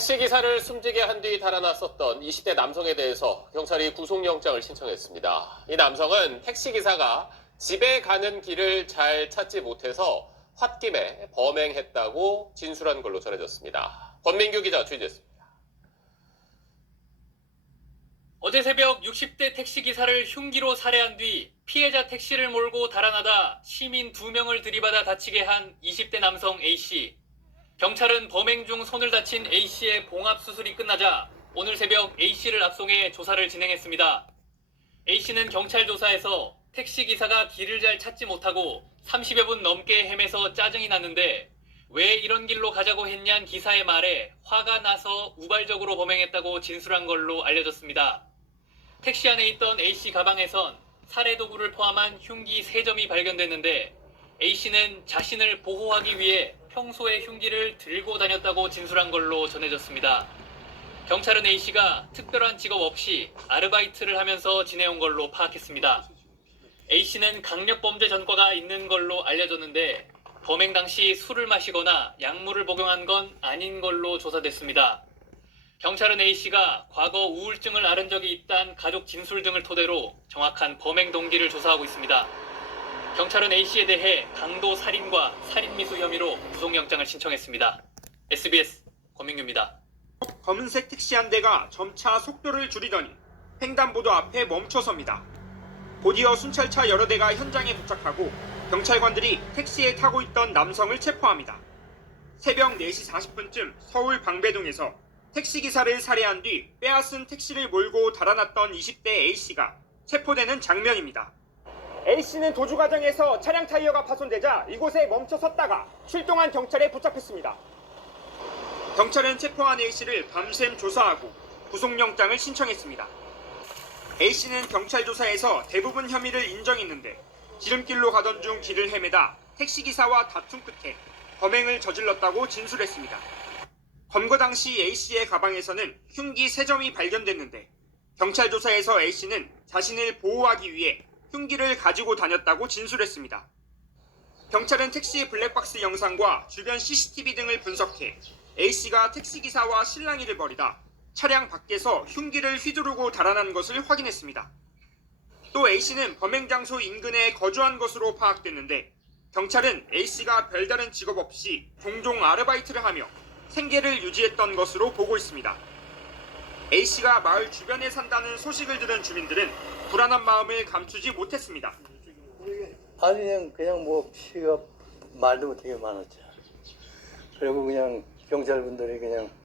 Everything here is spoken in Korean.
택시기사를 숨지게 한 뒤 달아났었던 20대 남성에 대해서 경찰이 구속영장을 신청했습니다. 이 남성은 택시기사가 집에 가는 길을 잘 찾지 못해서 홧김에 범행했다고 진술한 걸로 전해졌습니다. 권민규 기자 취재했습니다. 어제 새벽 60대 택시기사를 흉기로 살해한 뒤 피해자 택시를 몰고 달아나다 시민 2명을 들이받아 다치게 한 20대 남성 A씨. 경찰은 범행 중 손을 다친 A씨의 봉합수술이 끝나자 오늘 새벽 A씨를 압송해 조사를 진행했습니다. A씨는 경찰 조사에서 택시기사가 길을 잘 찾지 못하고 30여 분 넘게 헤매서 짜증이 났는데 왜 이런 길로 가자고 했냐는 기사의 말에 화가 나서 우발적으로 범행했다고 진술한 걸로 알려졌습니다. 택시 안에 있던 A씨 가방에선 살해 도구를 포함한 흉기 3점이 발견됐는데 A씨는 자신을 보호하기 위해 평소에 흉기를 들고 다녔다고 진술한 걸로 전해졌습니다. 경찰은 A씨가 특별한 직업 없이 아르바이트를 하면서 지내온 걸로 파악했습니다. A씨는 강력범죄 전과가 있는 걸로 알려졌는데 범행 당시 술을 마시거나 약물을 복용한 건 아닌 걸로 조사됐습니다. 경찰은 A씨가 과거 우울증을 앓은 적이 있다는 가족 진술 등을 토대로 정확한 범행 동기를 조사하고 있습니다. 경찰은 A씨에 대해 강도 살인과 살인미수 혐의로 구속영장을 신청했습니다. SBS 권민규입니다. 검은색 택시 한 대가 점차 속도를 줄이더니 횡단보도 앞에 멈춰섭니다. 곧이어 순찰차 여러 대가 현장에 도착하고 경찰관들이 택시에 타고 있던 남성을 체포합니다. 새벽 4시 40분쯤 서울 방배동에서 택시기사를 살해한 뒤 빼앗은 택시를 몰고 달아났던 20대 A씨가 체포되는 장면입니다. A씨는 도주 과정에서 차량 타이어가 파손되자 이곳에 멈춰섰다가 출동한 경찰에 붙잡혔습니다. 경찰은 체포한 A씨를 밤샘 조사하고 구속영장을 신청했습니다. A씨는 경찰 조사에서 대부분 혐의를 인정했는데 지름길로 가던 중 길을 헤매다 택시기사와 다툼 끝에 범행을 저질렀다고 진술했습니다. 검거 당시 A씨의 가방에서는 흉기 3점이 발견됐는데 경찰 조사에서 A씨는 자신을 보호하기 위해 흉기를 가지고 다녔다고 진술했습니다. 경찰은 택시 블랙박스 영상과 주변 CCTV 등을 분석해 A씨가 택시기사와 실랑이를 벌이다 차량 밖에서 흉기를 휘두르고 달아난 것을 확인했습니다. 또 A씨는 범행 장소 인근에 거주한 것으로 파악됐는데 경찰은 A씨가 별다른 직업 없이 종종 아르바이트를 하며 생계를 유지했던 것으로 보고 있습니다. A씨가 마을 주변에 산다는 소식을 들은 주민들은 불안한 마음을 감추지 못했습니다. 아니 그냥 뭐 피가 말도 못하게 많았죠. 그리고 그냥 경찰분들이 그냥